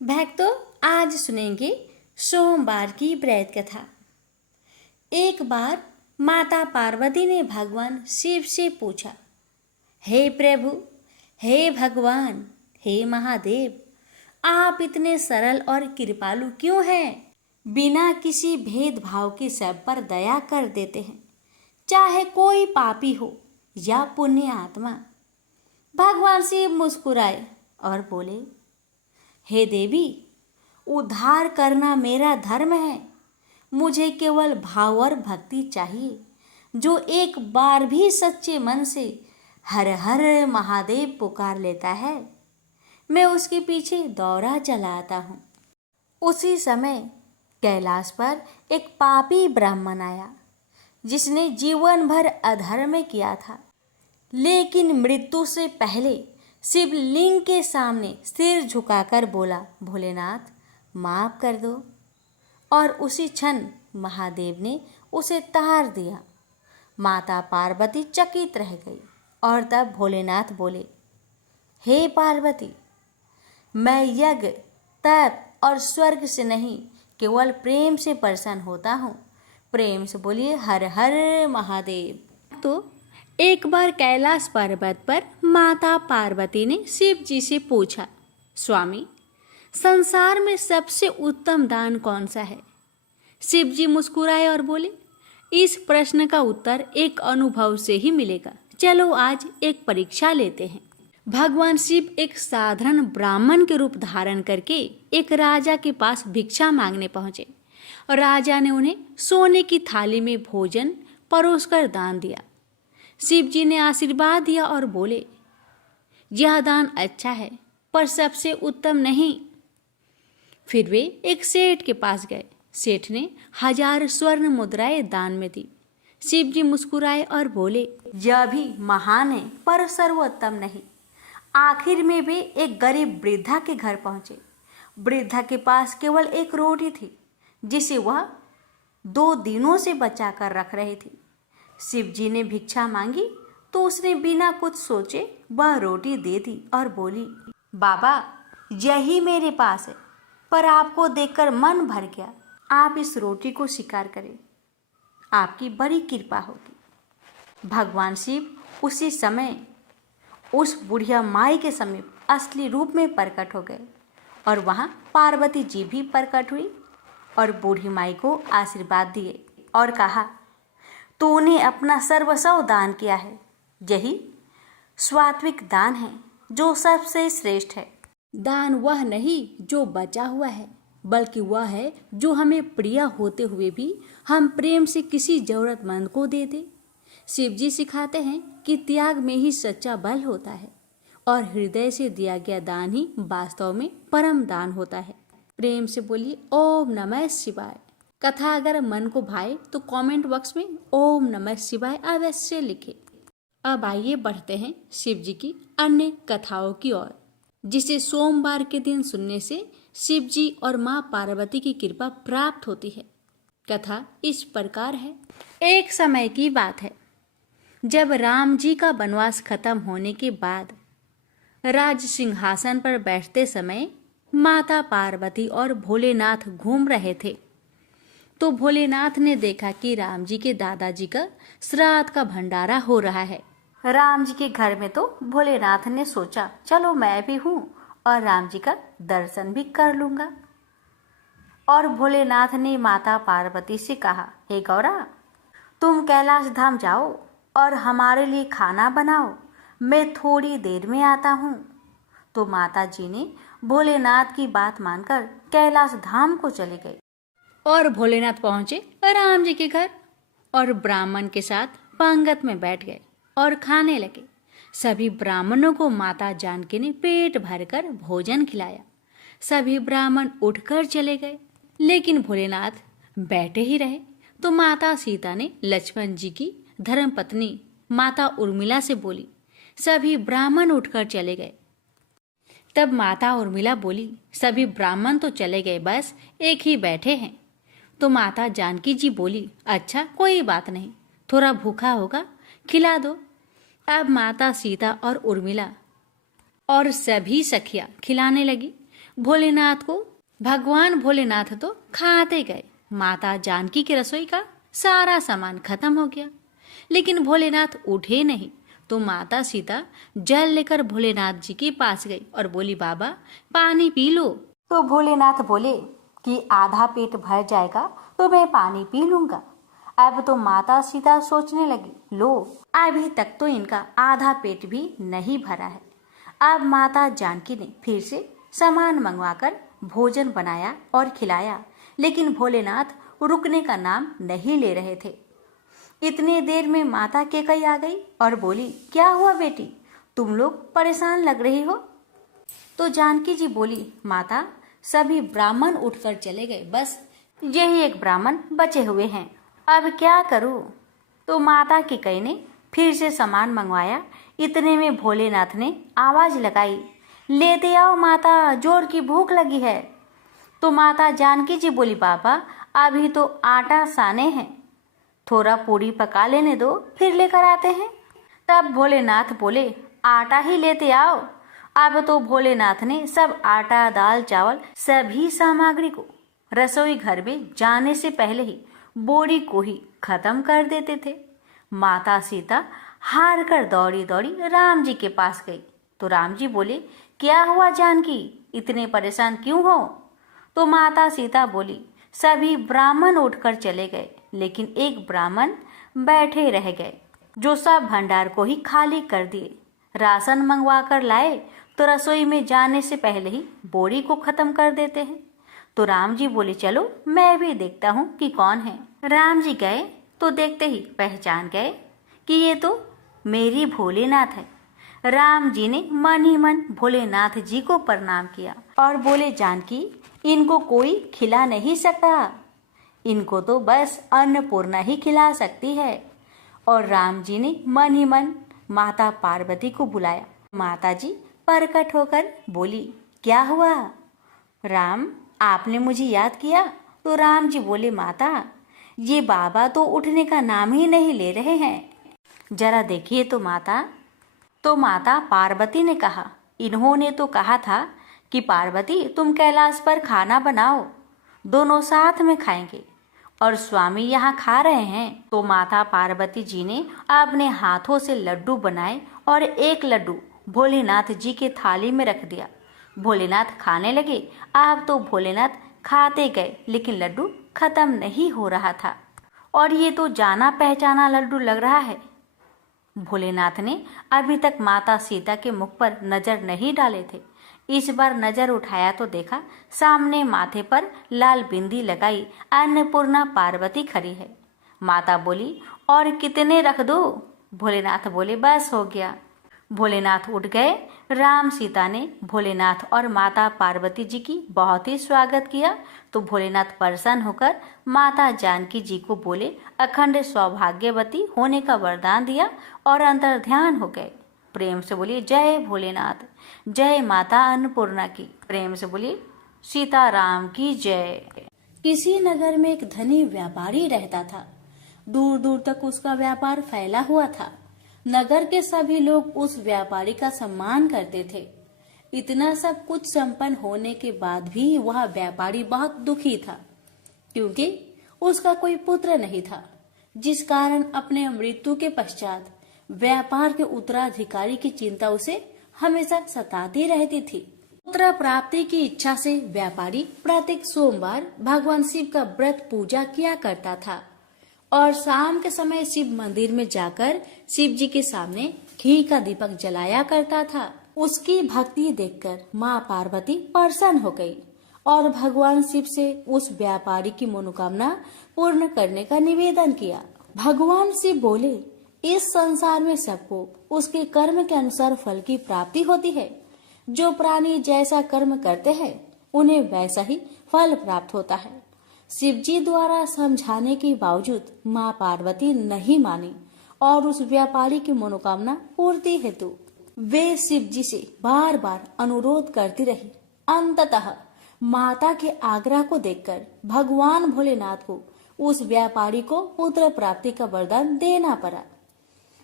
भक्तों, आज सुनेंगे सोमवार की व्रत कथा। एक बार माता पार्वती ने भगवान शिव से पूछा, हे प्रभु, हे भगवान, हे महादेव, आप इतने सरल और कृपालु क्यों हैं? बिना किसी भेदभाव के सब पर दया कर देते हैं, चाहे कोई पापी हो या पुण्य आत्मा। भगवान शिव मुस्कुराए और बोले, हे देवी, उद्धार करना मेरा धर्म है। मुझे केवल भाव और भक्ति चाहिए। जो एक बार भी सच्चे मन से हर हर महादेव पुकार लेता है, मैं उसके पीछे दौरा चलाता हूँ। उसी समय कैलाश पर एक पापी ब्राह्मण आया, जिसने जीवन भर अधर्म किया था, लेकिन मृत्यु से पहले शिवलिंग के सामने सिर झुकाकर बोला, भोलेनाथ, माफ कर दो। और उसी क्षण महादेव ने उसे तार दिया। माता पार्वती चकित रह गई और तब भोलेनाथ बोले, हे पार्वती, मैं यज्ञ, तप और स्वर्ग से नहीं, केवल प्रेम से प्रसन्न होता हूँ। प्रेम से बोलिए हर हर महादेव। तो एक बार कैलाश पर्वत पर माता पार्वती ने शिव जी से पूछा, स्वामी, संसार में सबसे उत्तम दान कौन सा है? शिव जी मुस्कुराए और बोले, इस प्रश्न का उत्तर एक अनुभव से ही मिलेगा। चलो आज एक परीक्षा लेते हैं। भगवान शिव एक साधारण ब्राह्मण के रूप धारण करके एक राजा के पास भिक्षा मांगने पहुंचे और राजा ने उन्हें सोने की थाली में भोजन परोसकर दान दिया। शिव जी ने आशीर्वाद दिया और बोले, यह दान अच्छा है, पर सबसे उत्तम नहीं। फिर वे एक सेठ के पास गए। सेठ ने 1000 स्वर्ण मुद्राएं दान में दी। शिव जी मुस्कुराए और बोले, यह भी महान है, पर सर्वोत्तम नहीं। आखिर में वे एक गरीब वृद्धा के घर पहुंचे। वृद्धा के पास केवल एक रोटी थी, जिसे वह 2 दिनों से बचा कर रख रही थी। शिव जी ने भिक्षा मांगी तो उसने बिना कुछ सोचे वह रोटी दे दी और बोली, बाबा, यही मेरे पास है, पर आपको देखकर मन भर गया। आप इस रोटी को स्वीकार करें, आपकी बड़ी कृपा होगी। भगवान शिव उसी समय उस बुढ़िया माई के समीप असली रूप में प्रकट हो गए और वहाँ पार्वती जी भी प्रकट हुई और बूढ़ी माई को आशीर्वाद दिए और कहा, तूने अपना सर्वस्व दान किया है। यही सात्विक दान है, जो सबसे श्रेष्ठ है। दान वह नहीं जो बचा हुआ है, बल्कि वह है जो हमें प्रिय होते हुए भी हम प्रेम से किसी जरूरतमंद को दे दे। शिव जी सिखाते हैं कि त्याग में ही सच्चा बल होता है और हृदय से दिया गया दान ही वास्तव में परम दान होता है। प्रेम से बोलिए ओम नमः शिवाय। कथा अगर मन को भाए तो कमेंट बॉक्स में ओम नमः शिवाय अवश्य लिखें। अब आइए बढ़ते हैं शिव जी की अन्य कथाओं की ओर, जिसे सोमवार के दिन सुनने से शिव जी और माँ पार्वती की कृपा प्राप्त होती है। कथा इस प्रकार है। एक समय की बात है, जब राम जी का वनवास खत्म होने के बाद राज सिंहासन पर बैठते समय माता पार्वती और भोलेनाथ घूम रहे थे, तो भोलेनाथ ने देखा कि राम जी के दादाजी का श्राद्ध का भंडारा हो रहा है। राम जी के घर में तो भोलेनाथ ने सोचा, चलो मैं भी हूँ और राम जी का दर्शन भी कर लूँगा। और भोलेनाथ ने माता पार्वती से कहा, हे गौरा, तुम कैलाश धाम जाओ और हमारे लिए खाना बनाओ, मैं थोड़ी देर में आता हूँ। तो माता जी ने भोलेनाथ की बात मानकर कैलाश धाम को चले गए और भोलेनाथ पहुंचे राम जी के घर और ब्राह्मण के साथ पंगत में बैठ गए और खाने लगे। सभी ब्राह्मणों को माता जानकी ने पेट भरकर भोजन खिलाया। सभी ब्राह्मण उठकर चले गए, लेकिन भोलेनाथ बैठे ही रहे। तो माता सीता ने लक्ष्मण जी की धर्मपत्नी माता उर्मिला से बोली, सभी ब्राह्मण उठकर चले गए। तब माता उर्मिला बोली, सभी ब्राह्मण तो चले गए, बस एक ही बैठे हैं। तो माता जानकी जी बोली, अच्छा कोई बात नहीं, थोड़ा भूखा होगा, खिला दो। अब माता सीता और उर्मिला और सभी सखियां खिलाने लगी। भोलेनाथ को। भगवान भोलेनाथ तो खाते गए। माता जानकी की रसोई का सारा सामान खत्म हो गया, लेकिन भोलेनाथ उठे नहीं। तो माता सीता जल लेकर भोलेनाथ जी के पास गई और बोली, बाबा पानी पी लो। तो भोलेनाथ बोले कि आधा पेट भर जाएगा तो मैं पानी पी लूंगा। अब तो माता सीता सोचने लगी, लो अभी तक तो इनका आधा पेट भी नहीं भरा है। अब माता जानकी ने फिर से सामान मंगवाकर भोजन बनाया और खिलाया, लेकिन भोलेनाथ रुकने का नाम नहीं ले रहे थे। इतनी देर में माता केकई आ गई और बोली, क्या हुआ बेटी, तुम लोग परेशान लग रही हो। तो जानकी जी बोली, माता सभी ब्राह्मण उठकर चले गए, बस यही एक ब्राह्मण बचे हुए हैं, अब क्या करूं। तो माता केकई ने फिर से सामान मंगवाया। इतने में भोलेनाथ ने आवाज लगाई, लेते आओ माता, जोर की भूख लगी है। तो माता जानकी जी बोली, बाबा अभी तो आटा साने हैं, थोड़ा पूरी पका लेने दो, फिर लेकर आते हैं। तब भोलेनाथ बोले, आटा ही लेते आओ। अब तो भोलेनाथ ने सब आटा, दाल, चावल सभी सामग्री को रसोई घर में जाने से पहले ही बोरी को ही खत्म कर देते थे। माता सीता हार कर दौड़ी दौड़ी राम जी के पास गई। तो राम जी बोले, क्या हुआ जानकी, इतने परेशान क्यों हो। तो माता सीता बोली, सभी ब्राह्मण उठकर चले गए, लेकिन एक ब्राह्मण बैठे रह गए, जो सब भंडार को ही खाली कर दिए। राशन मंगवा कर लाए तो रसोई में जाने से पहले ही बोरी को खत्म कर देते हैं। तो राम जी बोले, चलो मैं भी देखता हूँ कि कौन है। राम जी गए तो देखते ही पहचान गए कि ये तो मेरी भोलेनाथ है। राम जी ने मन ही मन भोलेनाथ जी को प्रणाम किया और बोले, जानकी इनको कोई खिला नहीं सकता, इनको तो बस अन्नपूर्णा ही खिला सकती है। और राम जी ने मन ही मन माता पार्वती को बुलाया। माता जी प्रकट होकर बोली, क्या हुआ राम, आपने मुझे याद किया। तो राम जी बोले, माता ये बाबा तो उठने का नाम ही नहीं ले रहे हैं, जरा देखिए तो माता। तो माता पार्वती ने कहा, इन्होंने तो कहा था कि पार्वती तुम कैलाश पर खाना बनाओ, दोनों साथ में खाएंगे, और स्वामी यहाँ खा रहे हैं। तो माता पार्वती जी ने अपने हाथों से लड्डू बनाए और एक लड्डू भोलेनाथ जी के थाली में रख दिया। भोलेनाथ खाने लगे। अब तो भोलेनाथ खाते गए, लेकिन लड्डू खत्म नहीं हो रहा था, और ये तो जाना पहचाना लड्डू लग रहा है। भोलेनाथ ने अभी तक माता सीता के मुख पर नजर नहीं डाले थे। इस बार नजर उठाया तो देखा सामने माथे पर लाल बिंदी लगाई अन्नपूर्णा पार्वती खड़ी है। माता बोली, और कितने रख दो। भोलेनाथ बोले, बस हो गया। भोलेनाथ उठ गए। राम सीता ने भोलेनाथ और माता पार्वती जी की बहुत ही स्वागत किया। तो भोलेनाथ प्रसन्न होकर माता जानकी जी को बोले, अखंड सौभाग्यवती होने का वरदान दिया और अंतर ध्यान हो गए। प्रेम से बोलिए, जय भोलेनाथ, जय माता अन्नपूर्णा की। प्रेम से बोलिए, सीताराम की जय। किसी नगर में एक धनी व्यापारी रहता था। दूर दूर तक उसका व्यापार फैला हुआ था। नगर के सभी लोग उस व्यापारी का सम्मान करते थे। इतना सब कुछ संपन्न होने के बाद भी वह व्यापारी बहुत दुखी था, क्योंकि उसका कोई पुत्र नहीं था, जिस कारण अपने मृत्यु के पश्चात व्यापार के उत्तराधिकारी की चिंता उसे हमेशा सताती रहती थी। पुत्र प्राप्ति की इच्छा से व्यापारी प्रत्येक सोमवार भगवान शिव का व्रत पूजा किया करता था और शाम के समय शिव मंदिर में जाकर शिव जी के सामने घी का दीपक जलाया करता था। उसकी भक्ति देखकर माँ पार्वती प्रसन्न हो गई और भगवान शिव से उस व्यापारी की मनोकामना पूर्ण करने का निवेदन किया। भगवान शिव बोले, इस संसार में सबको उसके कर्म के अनुसार फल की प्राप्ति होती है। जो प्राणी जैसा कर्म करते हैं उन्हें वैसा ही फल प्राप्त होता है। शिव जी द्वारा समझाने के बावजूद माँ पार्वती नहीं मानी और उस व्यापारी की मनोकामना पूर्ति हेतु वे शिव जी से बार बार अनुरोध करती रही। अंततः माता के आग्रह को देखकर भगवान भोलेनाथ को उस व्यापारी को पुत्र प्राप्ति का वरदान देना पड़ा।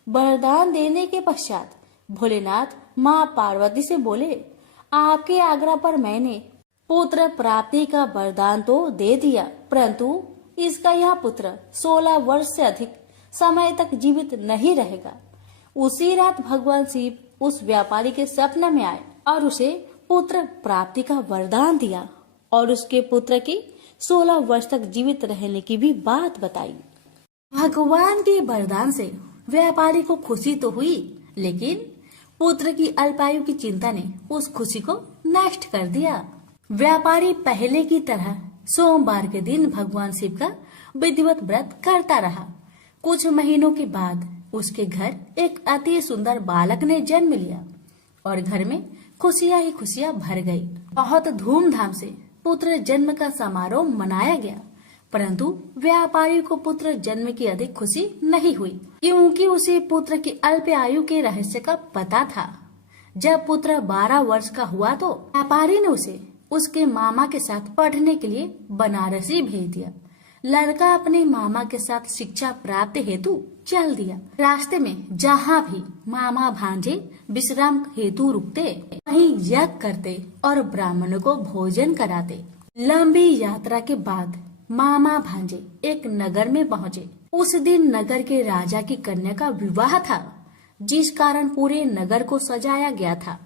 वरदान देने के पश्चात भोलेनाथ माँ पार्वती से बोले, आपके आग्रह पर मैंने पुत्र प्राप्ति का वरदान तो दे दिया, परंतु इसका यह पुत्र 16 वर्ष से अधिक समय तक जीवित नहीं रहेगा। उसी रात भगवान शिव उस व्यापारी के स्वप्न में आए और उसे पुत्र प्राप्ति का वरदान दिया और उसके पुत्र की 16 वर्ष तक जीवित रहने की भी बात बताई। भगवान के वरदान से व्यापारी को खुशी तो हुई, लेकिन पुत्र की अल्पायु की चिंता ने उस खुशी को नष्ट कर दिया। व्यापारी पहले की तरह सोमवार के दिन भगवान शिव का विधिवत व्रत करता रहा। कुछ महीनों के बाद उसके घर एक अति सुंदर बालक ने जन्म लिया और घर में खुशियां ही खुशियां भर गई। बहुत धूमधाम से पुत्र जन्म का समारोह मनाया गया, परंतु व्यापारी को पुत्र जन्म की अधिक खुशी नहीं हुई, क्योंकि उसे पुत्र की अल्प आयु के रहस्य का पता था। जब पुत्र 12 वर्ष का हुआ तो व्यापारी ने उसे उसके मामा के साथ पढ़ने के लिए बनारसी भेज दिया। लड़का अपने मामा के साथ शिक्षा प्राप्त हेतु चल दिया। रास्ते में जहाँ भी मामा भांजे विश्राम हेतु रुकते, वहीं यज्ञ करते और ब्राह्मणों को भोजन कराते। लंबी यात्रा के बाद मामा भांजे एक नगर में पहुँचे। उस दिन नगर के राजा की कन्या का विवाह था, जिस कारण पूरे नगर को सजाया गया था।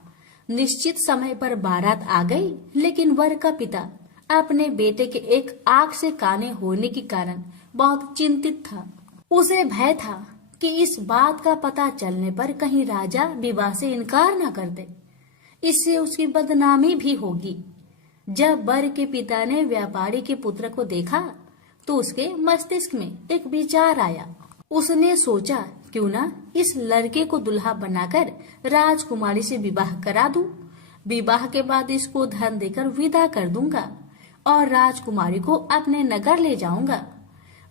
निश्चित समय पर बारात आ गई, लेकिन वर का पिता अपने बेटे के एक आंख से काने होने के कारण बहुत चिंतित था। उसे भय था कि इस बात का पता चलने पर कहीं राजा विवाह से इनकार न कर दे, इससे उसकी बदनामी भी होगी। जब वर के पिता ने व्यापारी के पुत्र को देखा तो उसके मस्तिष्क में एक विचार आया। उसने सोचा, क्यों ना इस लड़के को दुल्हा बनाकर राजकुमारी से विवाह करा दूं। विवाह के बाद इसको धन देकर विदा कर दूंगा और राजकुमारी को अपने नगर ले जाऊंगा।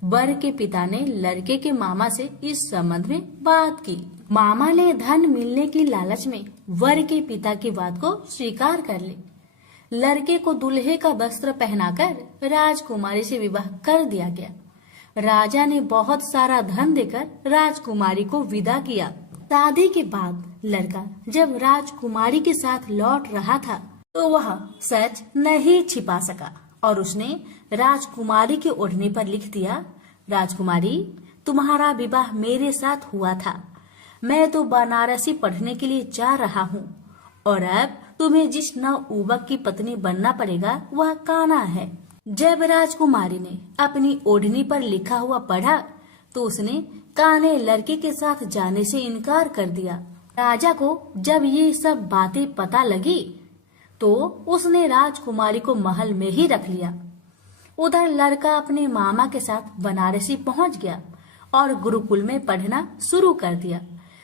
वर के पिता ने लड़के के मामा से इस संबंध में बात की। मामा ने धन मिलने की लालच में वर के पिता की बात को स्वीकार कर ली। लड़के को दूल्हे का वस्त्र पहनाकर राजकुमारी से विवाह कर दिया गया। राजा ने बहुत सारा धन देकर राजकुमारी को विदा किया। शादी के बाद लड़का जब राजकुमारी के साथ लौट रहा था तो वह सच नहीं छिपा सका और उसने राजकुमारी के ओढ़ने पर लिख दिया, राजकुमारी, तुम्हारा विवाह मेरे साथ हुआ था। मैं तो बनारसी पढ़ने के लिए जा रहा हूँ और अब तुम्हें जिस नवयुवक की पत्नी बनना पड़ेगा वह कान्हा है। जब राजकुमारी ने अपनी ओढ़नी पर लिखा हुआ पढ़ा तो उसने कान्हे लड़के के साथ जाने से इनकार कर दिया। राजा को जब ये सब बातें पता लगी तो उसने राजकुमारी को महल में ही रख लिया। उधर लड़का अपने मामा के साथ बनारसी पहुंच गया और गुरुकुल में पढ़ना शुरू कर दिया।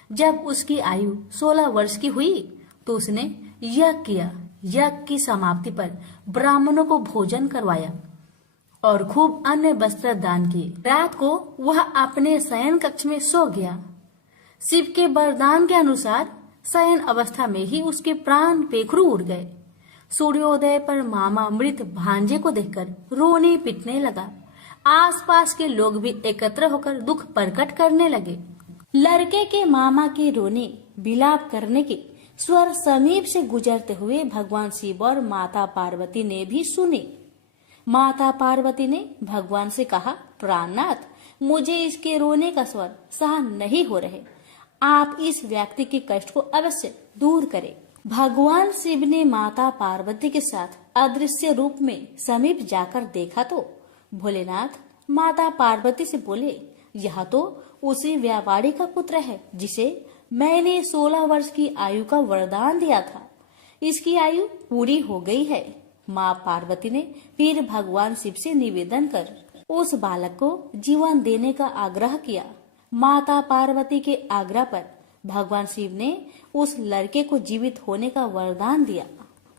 जब उसकी आयु 16 वर्ष की हुई तो उसने यज्ञ किया। यज्ञ की समाप्ति पर ब्राह्मणों को भोजन करवाया और खूब अन्य वस्त्र दान किए। रात को वह अपने शयन कक्ष में सो गया। शिव के वरदान के अनुसार शयन अवस्था में ही उसके प्राण पेखरू उड़ गए। सूर्योदय पर मामा मृत भांजे को देखकर रोने पिटने लगा। आसपास के लोग भी एकत्र होकर दुख प्रकट करने लगे। लड़के के मामा के रोने विलाप करने के स्वर समीप से गुजरते हुए भगवान शिव और माता पार्वती ने भी सुने। माता पार्वती ने भगवान से कहा, प्राणनाथ, मुझे इसके रोने का स्वर सहन नहीं हो रहे। आप इस व्यक्ति के कष्ट को अवश्य दूर करें। भगवान शिव ने माता पार्वती के साथ अदृश्य रूप में समीप जाकर देखा तो भोलेनाथ माता पार्वती से बोले, यह तो उसी व्यापारी का पुत्र है जिसे मैंने 16 वर्ष की आयु का वरदान दिया था। इसकी आयु पूरी हो गई है। माँ पार्वती ने फिर भगवान शिव से निवेदन कर उस बालक को जीवन देने का आग्रह किया। माता पार्वती के आग्रह पर भगवान शिव ने उस लड़के को जीवित होने का वरदान दिया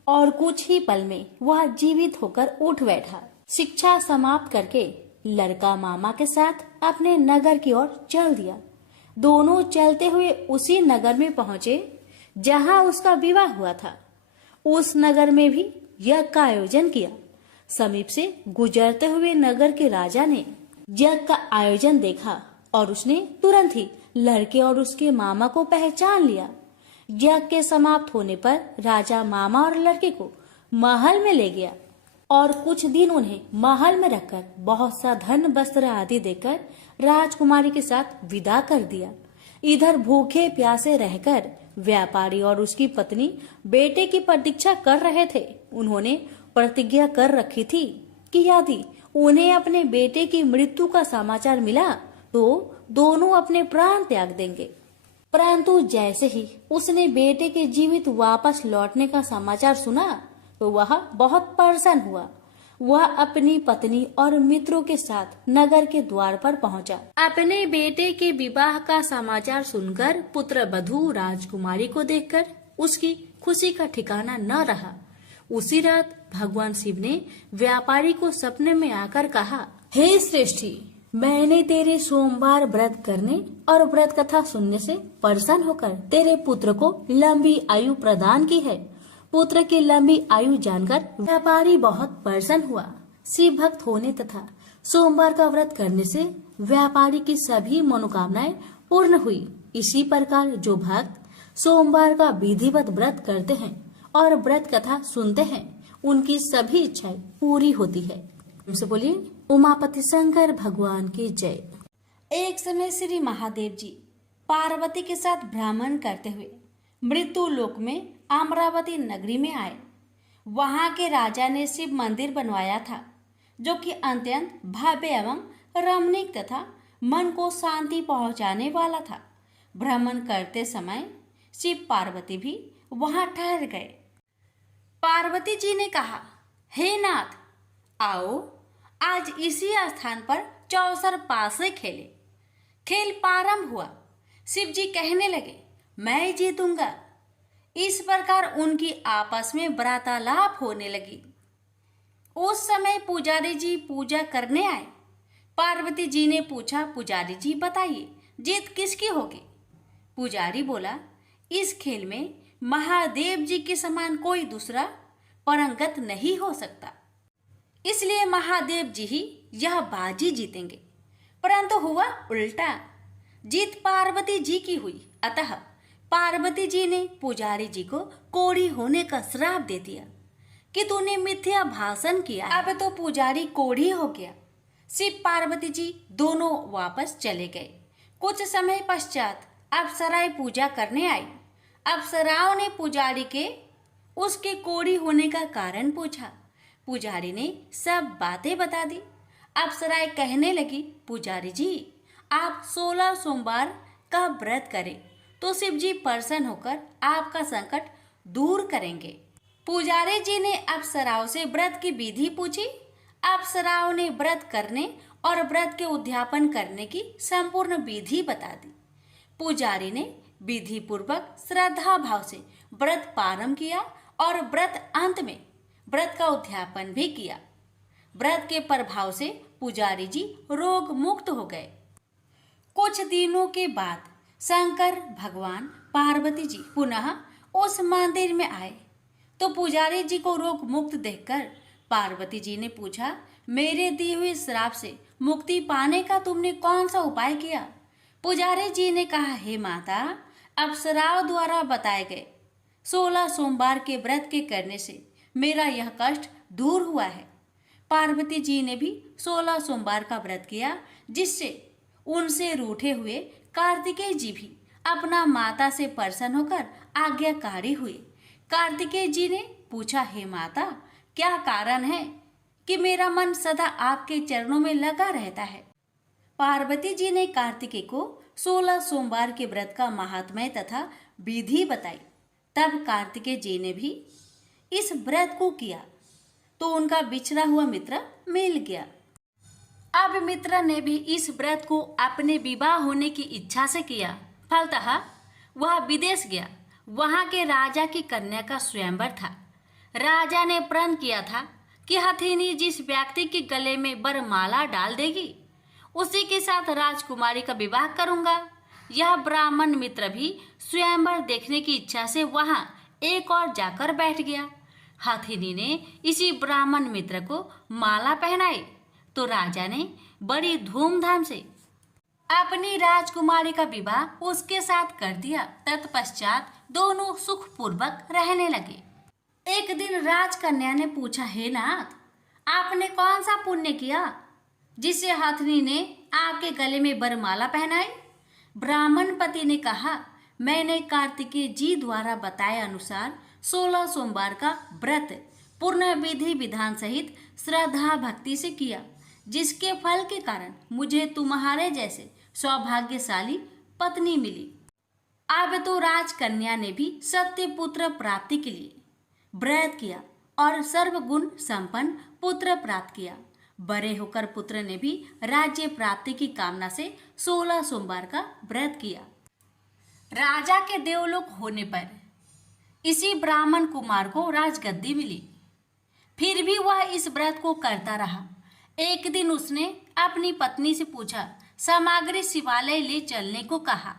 और कुछ ही पल में वह जीवित होकर उठ बैठा। शिक्षा समाप्त करके लड़का मामा के साथ अपने नगर की ओर चल दिया। दोनों चलते हुए उसी नगर में पहुंचे जहां उसका विवाह हुआ था। उस नगर में भी यज्ञ का आयोजन किया। समीप से गुजरते हुए नगर के राजा ने यज्ञ का आयोजन देखा और उसने तुरंत ही लड़के और उसके मामा को पहचान लिया। यज्ञ के समाप्त होने पर राजा मामा और लड़के को महल में ले गया और कुछ दिन उन्हें महल में रखकर बहुत सा धन वस्त्र आदि देकर राजकुमारी के साथ विदा कर दिया। इधर भूखे प्यासे रहकर व्यापारी और उसकी पत्नी बेटे की प्रतीक्षा कर रहे थे। उन्होंने प्रतिज्ञा कर रखी थी कि यदि उन्हें अपने बेटे की मृत्यु का समाचार मिला तो दोनों अपने प्राण त्याग देंगे। परंतु जैसे ही उसने बेटे के जीवित वापस लौटने का समाचार सुना तो वह बहुत परेशान हुआ। वह अपनी पत्नी और मित्रों के साथ नगर के द्वार पर पहुंचा। अपने बेटे के विवाह का समाचार सुनकर पुत्र वधू राजकुमारी को देखकर उसकी खुशी का ठिकाना न रहा। उसी रात भगवान शिव ने व्यापारी को सपने में आकर कहा, हे श्रेष्ठी, मैंने तेरे सोमवार व्रत करने और व्रत कथा सुनने से प्रसन्न होकर तेरे पुत्र को लंबी आयु प्रदान की है। पुत्र की लंबी आयु जानकर व्यापारी बहुत प्रसन्न हुआ। शिव भक्त होने तथा सोमवार का व्रत करने से व्यापारी की सभी मनोकामनाएं पूर्ण हुई। इसी प्रकार जो भक्त सोमवार का विधिवत व्रत करते हैं और व्रत कथा सुनते हैं, उनकी सभी इच्छाएं पूरी होती है। हमसे बोलिए उमापति शंकर भगवान की जय। एक समय श्री महादेव जी पार्वती के साथ भ्रमण करते हुए मृत्यु लोक में अमरावती नगरी में आए। वहां के राजा ने शिव मंदिर बनवाया था, जो कि अत्यंत भव्य एवं रमणीक तथा मन को शांति पहुंचाने वाला था। भ्रमण करते समय शिव पार्वती भी वहां ठहर गए। पार्वती जी ने कहा, हे नाथ, आओ आज इसी स्थान पर चौसर पासे खेले। खेल प्रारंभ हुआ। शिव जी कहने लगे, मैं जीतूंगा। इस प्रकार उनकी आपस में वार्तालाप होने लगी। उस समय पुजारी जी पूजा करने आए। पार्वती जी ने पूछा, पुजारी जी बताइए जीत किसकी होगी? पुजारी बोला, इस खेल में महादेव जी के समान कोई दूसरा परंगत नहीं हो सकता, इसलिए महादेव जी ही यह बाजी जीतेंगे। परंतु हुआ उल्टा, जीत पार्वती जी की हुई। अतः पार्वती जी ने पुजारी जी को कोढ़ी होने का श्राप दे दिया कि तूने मिथ्या भाषण किया। अब तो पुजारी कोढ़ी हो गया। शिव पार्वती जी दोनों वापस चले गए। कुछ समय पश्चात अप्सराएं पूजा करने आई। अप्सराओं ने पुजारी के उसके कोढ़ी होने का कारण पूछा। पुजारी ने सब बातें बता दी। अप्सराएं कहने लगी, पुजारी जी आप 16 सोमवार का व्रत करें तो शिव जी प्रसन्न होकर आपका संकट दूर करेंगे। पुजारी जी ने अप्सराओं से व्रत की विधि पूछी। अप्सराओं ने व्रत करने और व्रत के उद्यापन करने की संपूर्ण विधि बता दी। पुजारी ने विधि पूर्वक श्रद्धा भाव से व्रत प्रारंभ किया और व्रत अंत में व्रत का उद्यापन भी किया। व्रत के प्रभाव से पुजारी जी रोग मुक्त हो गए। कुछ दिनों के बाद शंकर भगवान पार्वती जी पुनः उस मंदिर में आए तो पुजारी जी को रोग मुक्त देखकर पार्वती जी ने पूछा, मेरे दिए हुए श्राप से मुक्ति पाने का तुमने कौन सा उपाय किया? पुजारी जी ने कहा, हे माता, अप्सराओं द्वारा बताए गए 16 सोमवार के व्रत के करने से मेरा यह कष्ट दूर हुआ है। पार्वती जी ने भी 16 सोमवार का व्रत किया, जिससे उनसे रूठे हुए कार्तिकेय जी भी अपना माता से प्रसन्न होकर आज्ञाकारी हुए। कार्तिकेय जी ने पूछा, हे माता, क्या कारण है कि मेरा मन सदा आपके चरणों में लगा रहता है? पार्वती जी ने कार्तिकेय को 16 सोमवार के व्रत का महात्म्य तथा विधि बताई। तब कार्तिकेय जी ने भी इस व्रत को किया तो उनका बिछड़ा हुआ मित्र मिल गया। अब मित्र ने भी इस व्रत को अपने विवाह होने की इच्छा से किया। फलतः वह विदेश गया। वहां के राजा की कन्या का स्वयंवर था। राजा ने प्रण किया था कि हथिनी जिस व्यक्ति के गले में वरमाला डाल देगी उसी के साथ राजकुमारी का विवाह करूंगा। यह ब्राह्मण मित्र भी स्वयंवर देखने की इच्छा से वहां एक और जाकर बैठ गया। हथिनी ने इसी ब्राह्मण मित्र को माला पहनाई तो राजा ने बड़ी धूमधाम से अपनी राजकुमारी का विवाह उसके साथ कर दिया। तत्पश्चात दोनों सुखपूर्वक रहने लगे। एक दिन राजकन्या ने पूछा, हे नाथ, आपने कौन सा पुण्य किया जिससे हथनी ने आपके गले में वरमाला पहनाई? ब्राह्मण पति ने कहा, मैंने कार्तिकेय जी द्वारा बताए अनुसार 16 सोमवार का व्रत पूर्ण विधि विधान सहित श्रद्धा भक्ति से किया, जिसके फल के कारण मुझे तुम्हारे जैसे सौभाग्यशाली पत्नी मिली। अब तो राजकन्या ने भी सत्य पुत्र प्राप्ति के लिए व्रत किया और सर्वगुण संपन्न पुत्र प्राप्त किया। बड़े होकर पुत्र ने भी राज्य प्राप्ति की कामना से 16 सोमवार का व्रत किया। राजा के देवलोक होने पर इसी ब्राह्मण कुमार को राजगद्दी मिली। फिर भी वह इस व्रत को करता रहा। एक दिन उसने अपनी पत्नी से पूछा, सामग्री शिवालय ले चलने को कहा,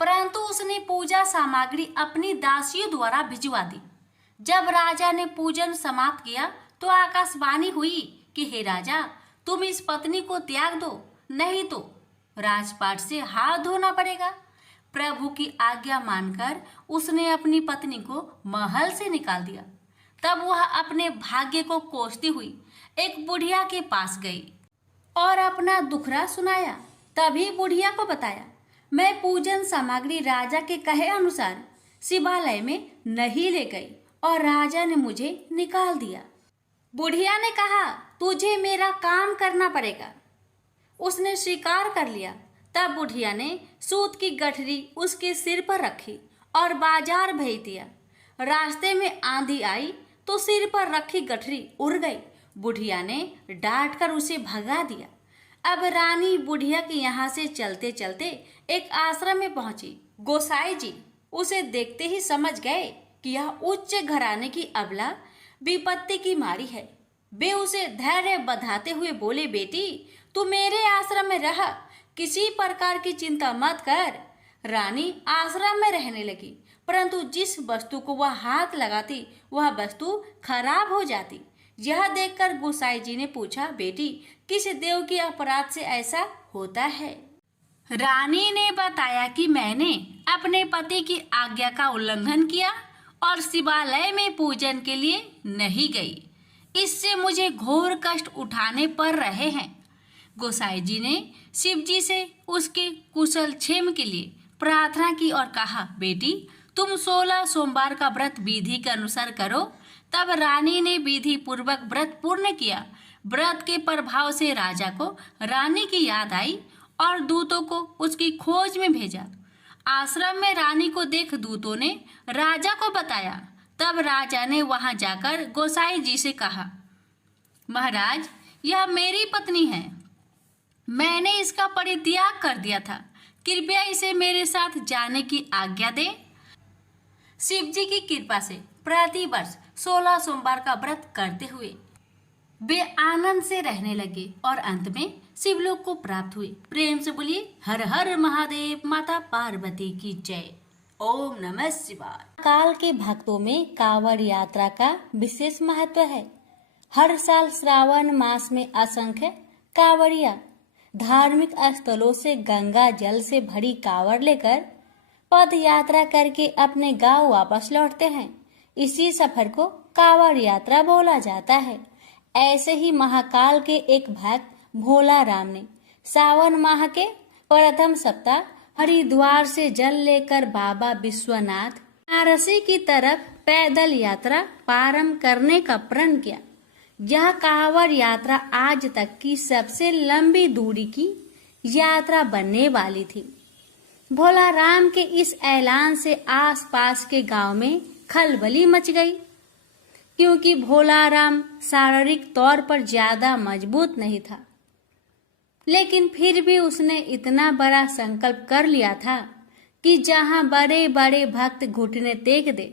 परंतु उसने पूजा सामग्री अपनी दासियों द्वारा भिजवा दी। जब राजा ने पूजन समाप्त किया तो आकाशवाणी हुई कि हे राजा, तुम इस पत्नी को त्याग दो, नहीं तो राजपाट से हाथ धोना पड़ेगा। प्रभु की आज्ञा मानकर उसने अपनी पत्नी को महल से निकाल दिया। तब वह अपने भाग्य को कोसती हुई एक बुढ़िया के पास गई और अपना दुखड़ा सुनाया। तभी बुढ़िया को बताया, मैं पूजन सामग्री राजा के कहे अनुसार शिवालय में नहीं ले गई और राजा ने मुझे निकाल दिया। बुढ़िया ने कहा, तुझे मेरा काम करना पड़ेगा। उसने स्वीकार कर लिया। तब बुढ़िया ने सूत की गठरी उसके सिर पर रखी और बाजार भेज दिया। रास्ते में आंधी आई तो सिर पर रखी गठरी उड़ गई। बुढ़िया ने डांट कर उसे भगा दिया। अब रानी बुढ़िया के यहाँ से चलते चलते एक आश्रम में पहुंची। गोसाई जी उसे देखते ही समझ गए कि यह उच्च घराने की अबला विपत्ति की मारी है। वे उसे धैर्य बंधाते हुए बोले, बेटी तू मेरे आश्रम में रह, किसी प्रकार की चिंता मत कर। रानी आश्रम में रहने लगी, परंतु जिस वस्तु को वह हाथ लगाती वह वस्तु खराब हो जाती। यह देखकर गोसाई जी ने पूछा, बेटी किस देव के अपराध से ऐसा होता है? रानी ने बताया कि मैंने अपने पति की आज्ञा का उल्लंघन किया और शिवालय में पूजन के लिए नहीं गई। इससे मुझे घोर कष्ट उठाने पड़ रहे हैं। गोसाई जी ने शिव जी से उसके कुशल क्षेम के लिए प्रार्थना की और कहा, बेटी तुम 16 सोमवार का व्रत विधि के अनुसार करो। तब रानी ने विधि पूर्वक व्रत पूर्ण किया। व्रत के प्रभाव से राजा को रानी की याद आई और दूतों को उसकी खोज में भेजा। आश्रम में रानी को देख दूतों ने राजा को बताया। तब राजा ने वहां जाकर गोसाई जी से कहा, महाराज यह मेरी पत्नी है, मैंने इसका परित्याग कर दिया था, कृपया इसे मेरे साथ जाने की आज्ञा दें। शिव जी की कृपा से प्रति वर्ष 16 सोमवार का व्रत करते हुए वे आनंद से रहने लगे और अंत में शिवलोक को प्राप्त हुए। प्रेम से बोलिए हर हर महादेव, माता पार्वती की जय। ओम नमः शिवाय। काल के भक्तों में कांवड़ यात्रा का विशेष महत्व है। हर साल श्रावण मास में असंख्य कांवड़िया धार्मिक स्थलों से गंगा जल से भरी कांवड़ लेकर पद यात्रा करके अपने गांव वापस लौटते हैं। इसी सफर को कांवड़ यात्रा बोला जाता है। ऐसे ही महाकाल के एक भक्त भोला राम ने सावन माह के प्रथम सप्ताह हरिद्वार से जल लेकर बाबा विश्वनाथ वाराणसी की तरफ पैदल यात्रा प्रारंभ करने का प्रण किया। यह कांवड़ यात्रा आज तक की सबसे लंबी दूरी की यात्रा बनने वाली थी। भोला राम के इस ऐलान से आसपास के गांव में खलबली मच गई, क्योंकि भोला राम शारीरिक तौर पर ज्यादा मजबूत नहीं था। लेकिन फिर भी उसने इतना बड़ा संकल्प कर लिया था कि जहां बड़े बड़े भक्त घुटने टेक दे।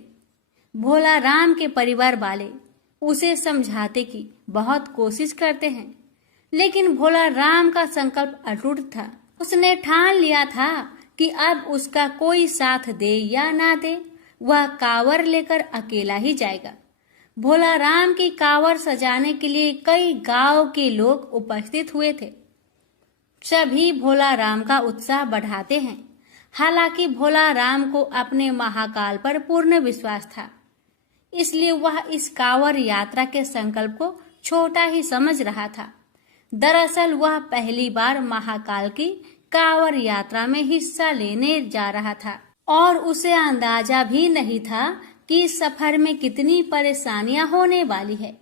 भोला राम के परिवार वाले उसे समझाते कि बहुत कोशिश करते हैं, लेकिन भोला राम का संकल्प अटूट था। उसने ठान लिया था कि अब उसका कोई साथ दे या ना दे, वह कांवर लेकर अकेला ही जाएगा। भोला राम की कांवर सजाने के लिए कई गांव के लोग उपस्थित हुए थे। सभी भोला राम का उत्साह बढ़ाते हैं। हालांकि भोला राम को अपने महाकाल पर पूर्ण विश्वास था, इसलिए वह इस कांवड़ यात्रा के संकल्प को छोटा ही समझ रहा था। दरअसल वह पहली बार महाकाल की कांवड़ यात्रा में हिस्सा लेने जा रहा था और उसे अंदाजा भी नहीं था कि इस सफर में कितनी परेशानियां होने वाली है।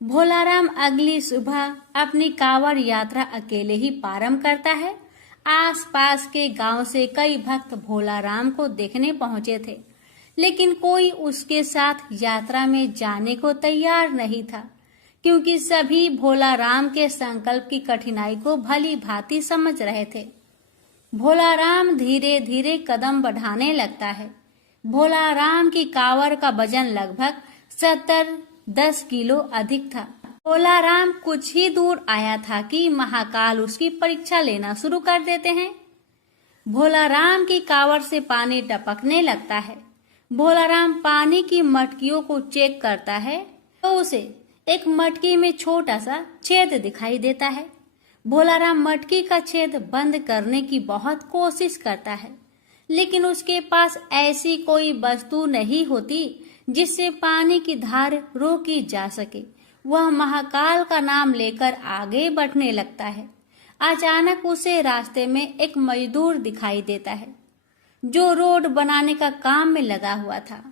भोलाराम अगली सुबह अपनी कांवड़ यात्रा अकेले ही प्रारंभ करता है। आसपास के गांव से कई भक्त भोलाराम को देखने पहुंचे थे, लेकिन कोई उसके साथ यात्रा में जाने को तैयार नहीं था, क्योंकि सभी भोलाराम के संकल्प की कठिनाई को भली भांति समझ रहे थे। भोलाराम धीरे धीरे कदम बढ़ाने लगता है। भोलाराम की कांवड़ का वजन लगभग 70-10 किलो अधिक था। भोलाराम कुछ ही दूर आया था कि महाकाल उसकी परीक्षा लेना शुरू कर देते हैं। भोलाराम की कांवड़ से पानी टपकने लगता है। भोलाराम पानी की मटकियों को चेक करता है तो उसे एक मटकी में छोटा सा छेद दिखाई देता है। भोलाराम मटकी का छेद बंद करने की बहुत कोशिश करता है, लेकिन उसके पास ऐसी कोई वस्तु नहीं होती जिससे पानी की धार रोकी जा सके। वह महाकाल का नाम लेकर आगे बढ़ने लगता है। अचानक उसे रास्ते में एक मजदूर दिखाई देता है जो रोड बनाने का काम में लगा हुआ था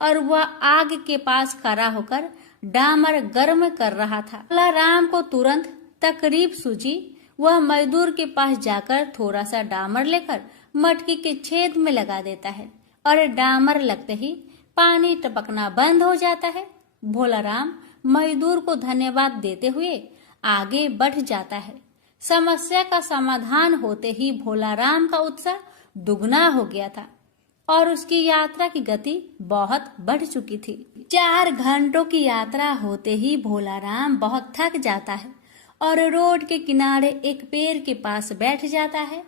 और वह आग के पास खड़ा होकर डामर गर्म कर रहा था। भोलाराम को तुरंत तकलीफ सूझी। वह मजदूर के पास जाकर थोड़ा सा डामर लेकर मटकी के छेद में लगा देता है और डामर लगते ही पानी टपकना बंद हो जाता है। भोलाराम मजदूर को धन्यवाद देते हुए आगे बढ़ जाता है। समस्या का समाधान होते ही भोलाराम का उत्साह दुगना हो गया था और उसकी यात्रा की गति बहुत बढ़ चुकी थी। 4 घंटों की यात्रा होते ही भोलाराम बहुत थक जाता है और रोड के किनारे एक पेड़ के पास बैठ जाता है।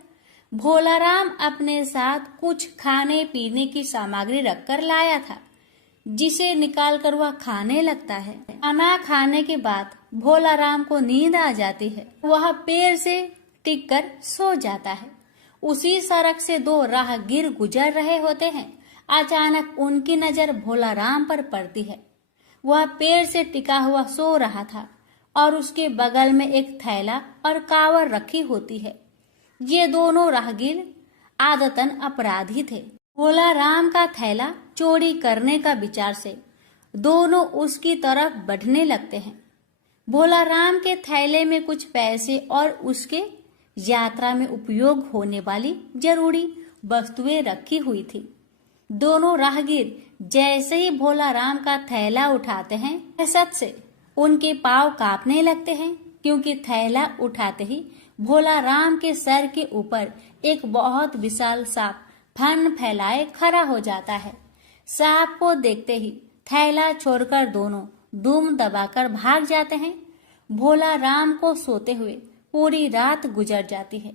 भोलाराम अपने साथ कुछ खाने पीने की सामग्री रखकर लाया था, जिसे निकालकर वह खाने लगता है। खाना खाने के बाद भोलाराम को नींद आ जाती है। वह पेड़ से टिककर सो जाता है। उसी सड़क से 2 राहगीर गुजर रहे होते हैं। अचानक उनकी नजर भोलाराम पर पड़ती है। वह पेड़ से टिका हुआ सो रहा था और उसके बगल में एक थैला और कांवड़ रखी होती है। ये दोनों राहगीर आदतन अपराधी थे। भोलाराम का थैला चोरी करने का विचार से दोनों उसकी तरफ बढ़ने लगते हैं। भोलाराम के थैले में कुछ पैसे और उसके यात्रा में उपयोग होने वाली जरूरी वस्तुएं रखी हुई थी। दोनों राहगीर जैसे ही भोलाराम का थैला उठाते हैं, दहशत से उनके पांव कांपने लगते हैं, क्योंकि थैला उठाते ही भोलाराम के सर के ऊपर एक बहुत विशाल सांप फन फैलाए खड़ा हो जाता है। सांप को देखते ही थैला छोड़कर दोनों दुम दबाकर भाग जाते हैं। भोलाराम को सोते हुए पूरी रात गुजर जाती है।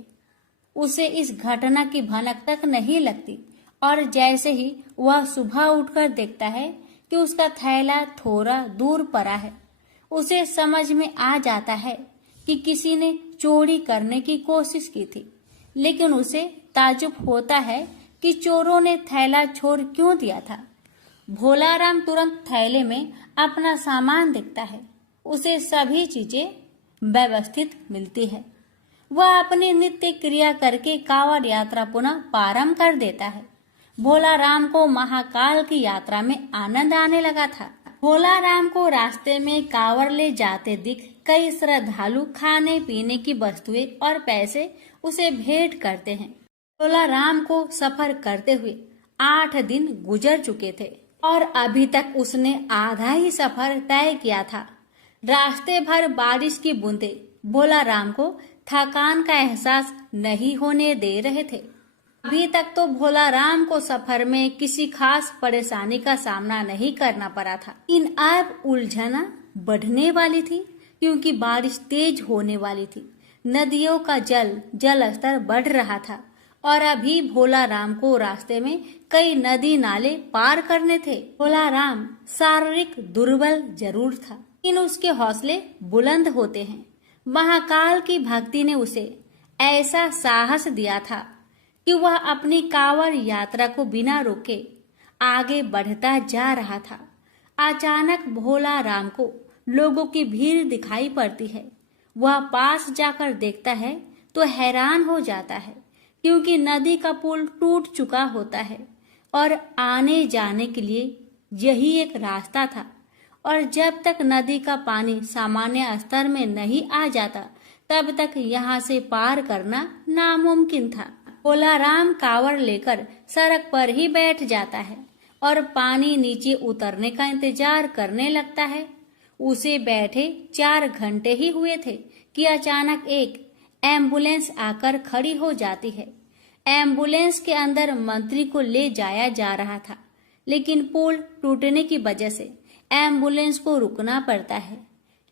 उसे इस घटना की भनक तक नहीं लगती और जैसे ही वह सुबह उठकर देखता है कि उसका थैला थोड़ा दूर पड़ा है, उसे समझ में आ जाता है कि किसी ने चोरी करने की कोशिश की थी। लेकिन उसे ताज्जुब होता है कि चोरों ने थैला छोड़ क्यों दिया था। भोलाराम तुरंत थैले में अपना सामान देखता है। उसे सभी चीजें व्यवस्थित मिलती है। वह अपनी नित्य क्रिया करके कांवड़ यात्रा पुनः प्रारंभ कर देता है। भोलाराम को महाकाल की यात्रा में आनंद आने लगा था। भोलाराम को रास्ते में कांवड़ ले जाते दिख कई श्रद्धालु खाने पीने की वस्तुएं और पैसे उसे भेंट करते हैं। भोलाराम को सफर करते हुए 8 दिन गुजर चुके थे और अभी तक उसने आधा ही सफर तय किया था। रास्ते भर बारिश की बूंदें भोलाराम को थकान का एहसास नहीं होने दे रहे थे। अभी तक तो भोलाराम को सफर में किसी खास परेशानी का सामना नहीं करना पड़ा था। इन अब उलझना बढ़ने वाली थी, क्योंकि बारिश तेज होने वाली थी। नदियों का जल स्तर बढ़ रहा था और अभी भोलाराम को रास्ते में कई नदी नाले पार करने थे। भोलाराम शारीरिक दुर्बल जरूर था, लेकिन उसके हौसले बुलंद होते हैं। महाकाल की भक्ति ने उसे ऐसा साहस दिया था कि वह अपनी कांवड़ यात्रा को बिना रोके आगे बढ़ता जा रहा था। अचानक भोला राम को लोगों की भीड़ दिखाई पड़ती है। वह पास जाकर देखता है तो हैरान हो जाता है, क्योंकि नदी का पुल टूट चुका होता है और आने जाने के लिए यही एक रास्ता था। और जब तक नदी का पानी सामान्य स्तर में नहीं आ जाता, तब तक यहाँ से पार करना नामुमकिन था। भोला राम कांवड़ लेकर सड़क पर ही बैठ जाता है और पानी नीचे उतरने का इंतजार करने लगता है। उसे बैठे 4 घंटे ही हुए थे कि अचानक एक एम्बुलेंस आकर खड़ी हो जाती है। एम्बुलेंस के अंदर मंत्री को ले जाया जा रहा था, लेकिन पुल टूटने की वजह से एम्बुलेंस को रुकना पड़ता है।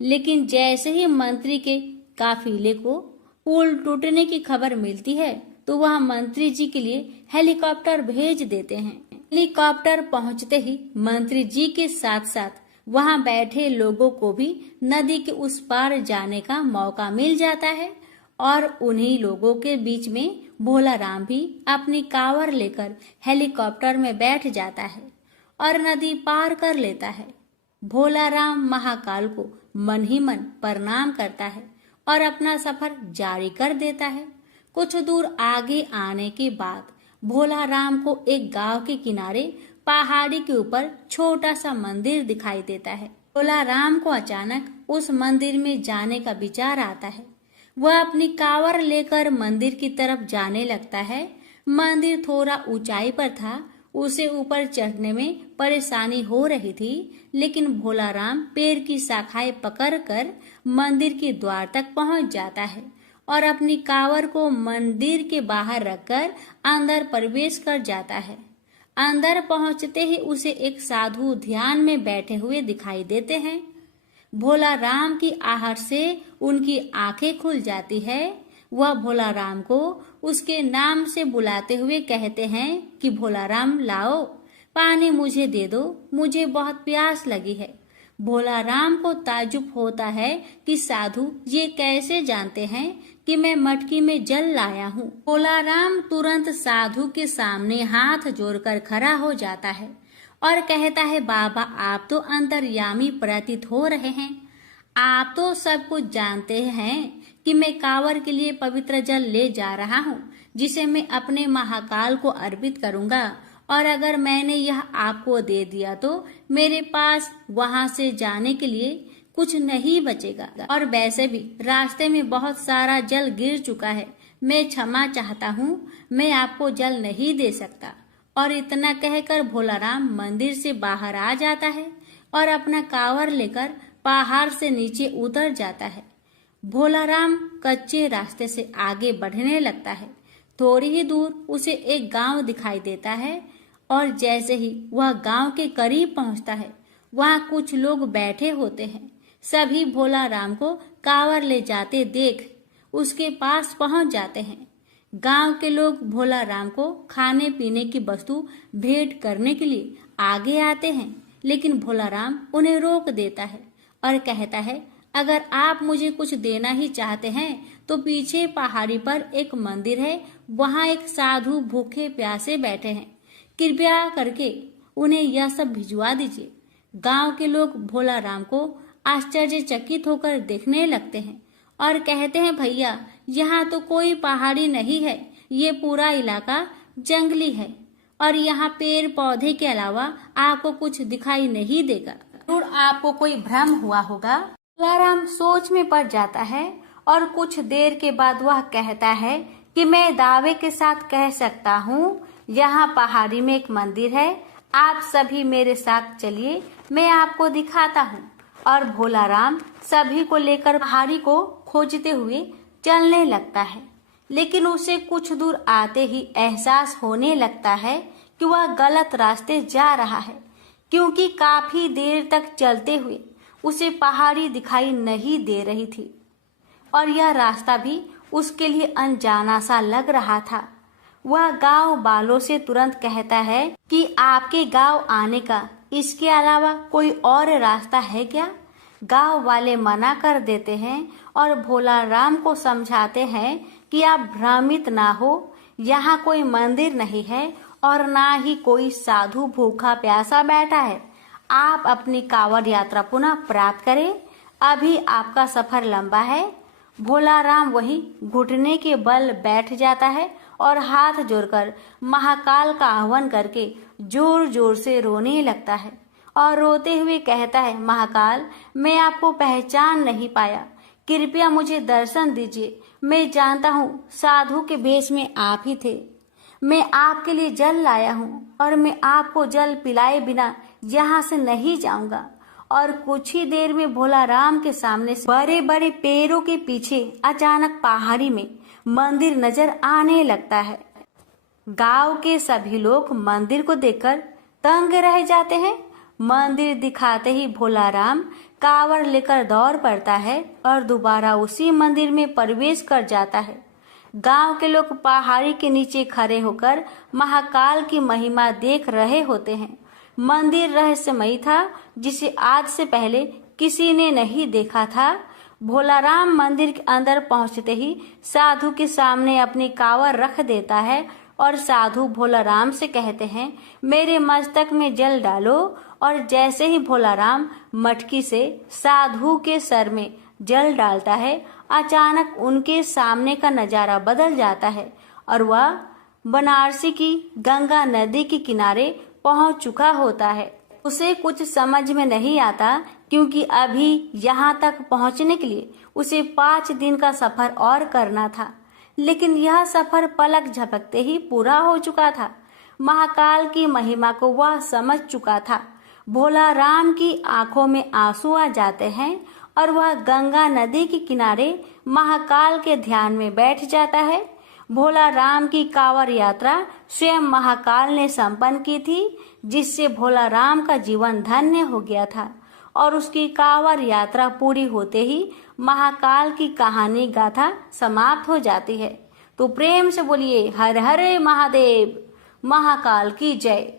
लेकिन जैसे ही मंत्री के काफिले को पुल टूटने की खबर मिलती है, तो वह मंत्री जी के लिए हेलीकॉप्टर भेज देते हैं। हेलीकॉप्टर पहुंचते ही मंत्री जी के साथ साथ वहां बैठे लोगों को भी नदी के उस पार जाने का मौका मिल जाता है और उन्हीं लोगों के बीच में भोला राम भी अपनी कांवड़ लेकर हेलीकॉप्टर में बैठ जाता है और नदी पार कर लेता है। भोला राम महाकाल को मन ही मन प्रणाम करता है और अपना सफर जारी कर देता है। कुछ दूर आगे आने के बाद भोला राम को एक गांव के किनारे पहाड़ी के ऊपर छोटा सा मंदिर दिखाई देता है। भोला राम को अचानक उस मंदिर में जाने का विचार आता है। वह अपनी कांवड़ लेकर मंदिर की तरफ जाने लगता है। मंदिर थोड़ा ऊंचाई पर था, उसे ऊपर चढ़ने में परेशानी हो रही थी, लेकिन भोला राम पेड़ की शाखाएं पकड़कर मंदिर के द्वार तक पहुंच जाता है और अपनी कांवड़ को मंदिर के बाहर रखकर अंदर प्रवेश कर जाता है। अंदर पहुंचते ही उसे एक साधु ध्यान में बैठे हुए दिखाई देते हैं। भोला राम की आहट से उनकी आंखें खुल जाती है। वह भोला राम को उसके नाम से बुलाते हुए कहते हैं कि भोला राम लाओ, पानी मुझे दे दो, मुझे बहुत प्यास लगी है। भोला राम को ताज्जुब होता है कि साधु ये कैसे जानते हैं कि मैं मटकी में जल लाया हूँ। भोला राम तुरंत साधु के सामने हाथ जोड़कर खड़ा हो जाता है और कहता है, बाबा आप तो अंतर्यामी प्रतीत हो रहे हैं। आप तो सब कुछ जानते हैं कि मैं कांवड़ के लिए पवित्र जल ले जा रहा हूँ, जिसे मैं अपने महाकाल को अर्पित करूँगा, और अगर मैंने यह आपको दे दिया तो मेरे पास वहाँ से जाने के लिए कुछ नहीं बचेगा, और वैसे भी रास्ते में बहुत सारा जल गिर चुका है। मैं क्षमा चाहता हूँ, मैं आपको जल नहीं दे सकता। और इतना कहकर भोला राम मंदिर से बाहर आ जाता है और अपना कांवड़ लेकर पहाड़ से नीचे उतर जाता है। भोला राम कच्चे रास्ते से आगे बढ़ने लगता है। थोड़ी ही दूर उसे एक गांव दिखाई देता है और जैसे ही वह गांव के करीब पहुंचता है, वहां कुछ लोग बैठे होते हैं। सभी भोला राम को कांवड़ ले जाते देख उसके पास पहुंच जाते हैं। गांव के लोग भोला राम को खाने पीने की वस्तु भेंट करने के लिए आगे आते हैं, लेकिन भोला राम उन्हें रोक देता है और कहता है, अगर आप मुझे कुछ देना ही चाहते हैं तो पीछे पहाड़ी पर एक मंदिर है, वहां एक साधु भूखे प्यासे बैठे हैं, कृपया करके उन्हें यह सब भिजवा दीजिए। गांव के लोग भोला राम को आश्चर्यचकित होकर देखने लगते हैं और कहते हैं, भैया यहाँ तो कोई पहाड़ी नहीं है, ये पूरा इलाका जंगली है और यहाँ पेड़ पौधे के अलावा आपको कुछ दिखाई नहीं देगा। जरूर आपको कोई भ्रम हुआ होगा। भोला राम सोच में पड़ जाता है और कुछ देर के बाद वह कहता है कि मैं दावे के साथ कह सकता हूँ, यहाँ पहाड़ी में एक मंदिर है, आप सभी मेरे साथ चलिए, मैं आपको दिखाता हूँ। और भोला राम सभी को लेकर पहाड़ी को खोजते हुए चलने लगता है, लेकिन उसे कुछ दूर आते ही एहसास होने लगता है कि वह गलत रास्ते जा रहा है, क्योंकि काफी देर तक चलते हुए उसे पहाड़ी दिखाई नहीं दे रही थी और यह रास्ता भी उसके लिए अनजाना सा लग रहा था। वह गांव वालों से तुरंत कहता है कि आपके गांव आने का इसके अलावा कोई और रास्ता है क्या? गांव वाले मना कर देते हैं और भोला राम को समझाते हैं कि आप भ्रमित ना हो, यहाँ कोई मंदिर नहीं है और ना ही कोई साधु भूखा प्यासा बैठा है। आप अपनी कांवड़ यात्रा पुनः प्राप्त करें। अभी आपका सफर लंबा है। भोला राम वही घुटने के बल बैठ जाता है और हाथ जोड़कर महाकाल का आह्वान करके जोर जोर से रोने लगता है और रोते हुए कहता है, महाकाल, मैं आपको पहचान नहीं पाया, कृपया मुझे दर्शन दीजिए। मैं जानता हूँ साधु के भेष में आप ही थे। मैं आपके लिए जल लाया हूँ और मैं आपको जल पिलाए बिना यहाँ से नहीं जाऊंगा। और कुछ ही देर में भोला राम के सामने से बड़े बड़े पेड़ों के पीछे अचानक पहाड़ी में मंदिर नजर आने लगता है। गांव के सभी लोग मंदिर को देखकर दंग रह जाते हैं। मंदिर दिखाते ही भोला राम कांवड़ लेकर दौड़ पड़ता है और दोबारा उसी मंदिर में प्रवेश कर जाता है। गांव के लोग पहाड़ी के नीचे खड़े होकर महाकाल की महिमा देख रहे होते हैं। मंदिर रहस्यमयी था, जिसे आज से पहले किसी ने नहीं देखा था। भोला राम मंदिर के अंदर पहुंचते ही साधु के सामने अपनी कांवड़ रख देता है और साधु भोला राम से कहते हैं, मेरे मस्तक में जल डालो। और जैसे ही भोला राम मटकी से साधु के सर में जल डालता है, अचानक उनके सामने का नजारा बदल जाता है और वह बनारसी की गंगा नदी के किनारे पहुंच चुका होता है। उसे कुछ समझ में नहीं आता, क्योंकि अभी यहाँ तक पहुँचने के लिए उसे 5 दिन का सफर और करना था। लेकिन यह सफर पलक झपकते ही पूरा हो चुका था। महाकाल की महिमा को वह समझ चुका था। भोला राम की आंखों में आंसू आ जाते हैं और वह गंगा नदी के किनारे महाकाल के ध्यान में बैठ जाता है। भोला राम की कांवड़ यात्रा स्वयं महाकाल ने संपन्न की थी, जिससे भोला राम का जीवन धन्य हो गया था। और उसकी कांवड़ यात्रा पूरी होते ही महाकाल की कहानी गाथा समाप्त हो जाती है। तो प्रेम से बोलिए हर हर महादेव, महाकाल की जय।